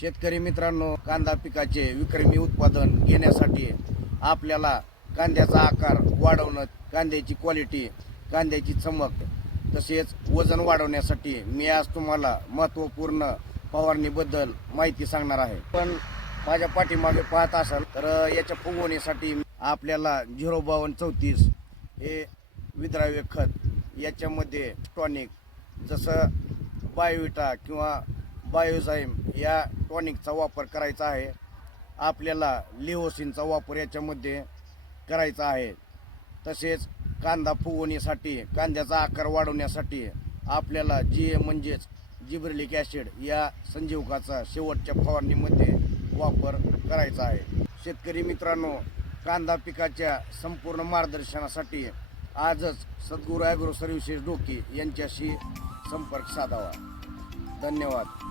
शेतकरी मित्रांनो कांदा पिकाचे विक्रमी उत्पादन घेण्यासाठी आपल्याला कांद्याचा आकार वाढवणं कांद्याची क्वालिटी कांद्याची चमक तसेच वजन वाढवण्यासाठी मी आज तुम्हाला महत्त्वपूर्ण फवारणीबद्दल माहिती सांगणार आहे. पण माझ्या पाठीमागे पाहत असाल तर याच्या फुगवणीसाठी आपल्याला झिरो बावन्न चौतीस हे विद्राव्य खत याच्यामध्ये टॉनिक जसं बायोविटा किंवा बायोझाईम या टॉनिकचा वापर करायचा आहे. आपल्याला लिओसिनचा वापर याच्यामध्ये करायचा आहे. तसेच कांदा फुगवण्यासाठी कांद्याचा आकार वाढवण्यासाठी आपल्याला जी म्हणजेच जिब्रिलिक ॲसिड या संजीवकाचा शेवटच्या फवारणीमध्ये वापर करायचा आहे. शेतकरी मित्रांनो कांदा पिकाच्या संपूर्ण मार्गदर्शनासाठी आजच सद्गुरू ॲग्रो सर्व्हिसेस डोकी यांच्याशी संपर्क साधावा. धन्यवाद.